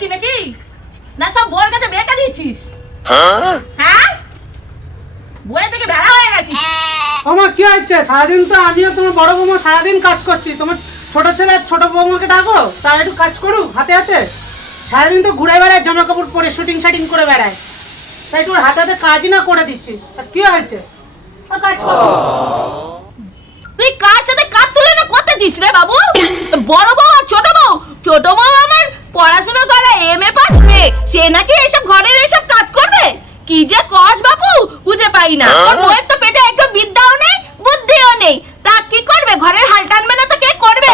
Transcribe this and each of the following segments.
নাকি নাকি না সব বউর কাছে বেঁকে দিয়েছিস? হ্যাঁ বউয়ের থেকে ভেড়া হয়ে গেছিস। আমার কি হচ্ছে? সারাদিন তো আমিও তোমার বড় বৌমা সারাদিন কাজ করছি, তোমার ছোট ছেলে ছোট বৌমাকে ডাকো তার একটু কাজ করুক হাতে হাতে। সারাদিন তো ঘুরে বেড়ায়, জামা কাপড় পরে শুটিং শাটিং করে বেড়ায়, তাই একটু হাতে হাতে কাজই না করে দিচ্ছি। তা কি হয়েছে? কাজ করো। তুই কার সাথে কাজ তুলনা করতেছিস রে বাবু? বড় বউ আর ছোট বউ? ছোট বউ আমার পড়াশোনা করে এমএ পাস মেয়ে, সে নাকি এসব ঘরের এসব কাজ করবে? কি যে কস বাবু বুঝে পাই না। ওর বউয়ের তো পেটে একটু বিদ্যাও নেই বুদ্ধিও নেই, তা কি করবে? ঘরের হাল টানবে না তো কে করবে?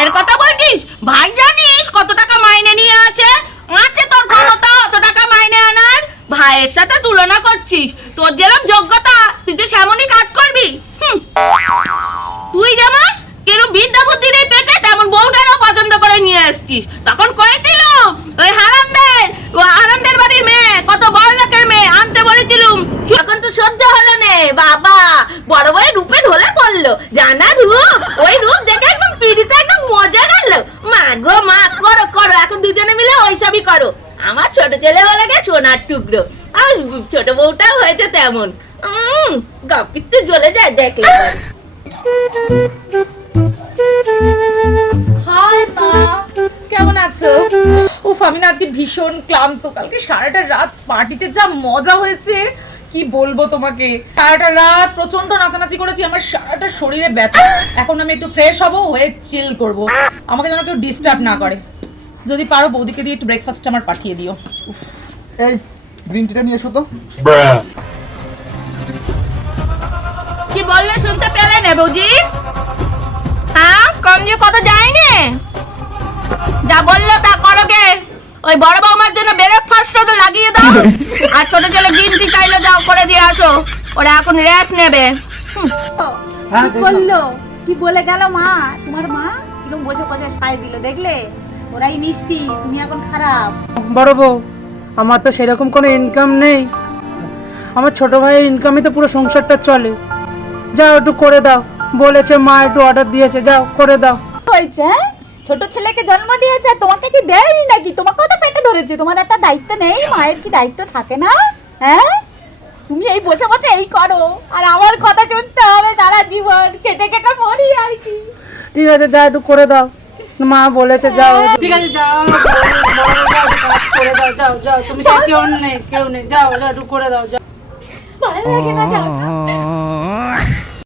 এর কথা বলছিস? ভাই জানিস কত টাকা মাইনে নিয়ে আসে? আছে তোর ক্ষমতা অত টাকা মাইনে আনার? ভাইয়ের সাথে তুলনা করছিস? তোর যেরকম যোগ্যতা তুই তো সেমনই কাজ করবি। তুই যেমন কেরম বিদ্যা বুদ্ধি নেই পেটে, তেমন বউটারও পছন্দ করে নিয়ে আসছিস। তখন কয়েছিলুম ওই হারামদের বাড়ির মেয়ে, কত বড় লোকের মেয়ে আনতে বলেছিলুম, এখন তো সহ্য হলো নে বাবা। বড় বড় রূপে ঢলে পড়লো, জানা রূপ, ওই রূপ দেখে একদম পিড়িতে একদম মজা গেল। মা গো মা, করো করো, এখন দুজনে মিলে ওইসবই করো। আমার ছোট ছেলে হলে গে সোনার টুকরো, আর ছোট বউটাও হয়েছে তেমন। গপিতে জ্বলে যায় দেখলে। হাই মা, কেমন আছো? উফ, আমি না আজকে ভীষণ ক্লান্ত। কালকে সারাটা রাত পার্টিতে যা মজা হয়েছে কি বলবো তোমাকে। সারাটা রাত প্রচন্ড নাচানাচি করেছি, আমার সারাটা শরীরে ব্যথা। এখন আমি একটু ফ্রেশ হব, হয়ে চিল করব। আমাকে যেন কেউ ডিস্টার্ব না করে। যদি পারো বৌদিকে দিয়ে একটু ব্রেকফাস্ট আমার পাঠিয়ে দিও। এই গ্রিন টিটা নিয়ে এসো তো। কি বললে শুনতে পেলে না বৌজি? হ্যাঁ, কম যে কথা যায়নি, যা বললো তা করো গে। ওই বড় বৌমার জন্য ব্রেকফাস্ট তো লাগিয়ে দাও, আর ছোট ছেলে গ্রিন টি চাইলে যাও করে দিয়ে আসো, ওরা এখন রেস্ট নেবে। হ্যাঁ, কি বললো? কি বলে গেল মা? তোমার মা কিরকম বসে বসে সাই দিল দেখলে? ওরাই মিষ্টি, তুমি এখন খারাপ। বড় বউ, আমার তো সেরকম কোনো ইনকাম নেই, আমার ছোট ভাইয়ের ইনকামই তো পুরো সংসারটা চলে। যাও একটু করে দাও, বলেছে মা একটু অর্ডার দিয়েছে, যাও করে দাও। হয়েছে ছোট ছেলেকে জন্ম দিয়েছে, তোমাকে কি দেয়নি নাকি? তোমাকেও তো পেটে ধরেছে, তোমার একটা দায়িত্ব নেই? মায়ের কি দায়িত্ব থাকে না? হ্যাঁ, তুমি এই বসে বসে এই করো, আর আমার কথা শুনতে হবে সারা জীবন, কেটে কেটে মরি আর কি। ঠিক আছে, যাও একটু করে দাও, মা বলেছে যাও। ঠিক আছে যাও, করে দাও, যাও যাও, তুমি কেউ নেই যাও, যাও একটু করে দাও, যাও। ভালো লাগে না? যাও।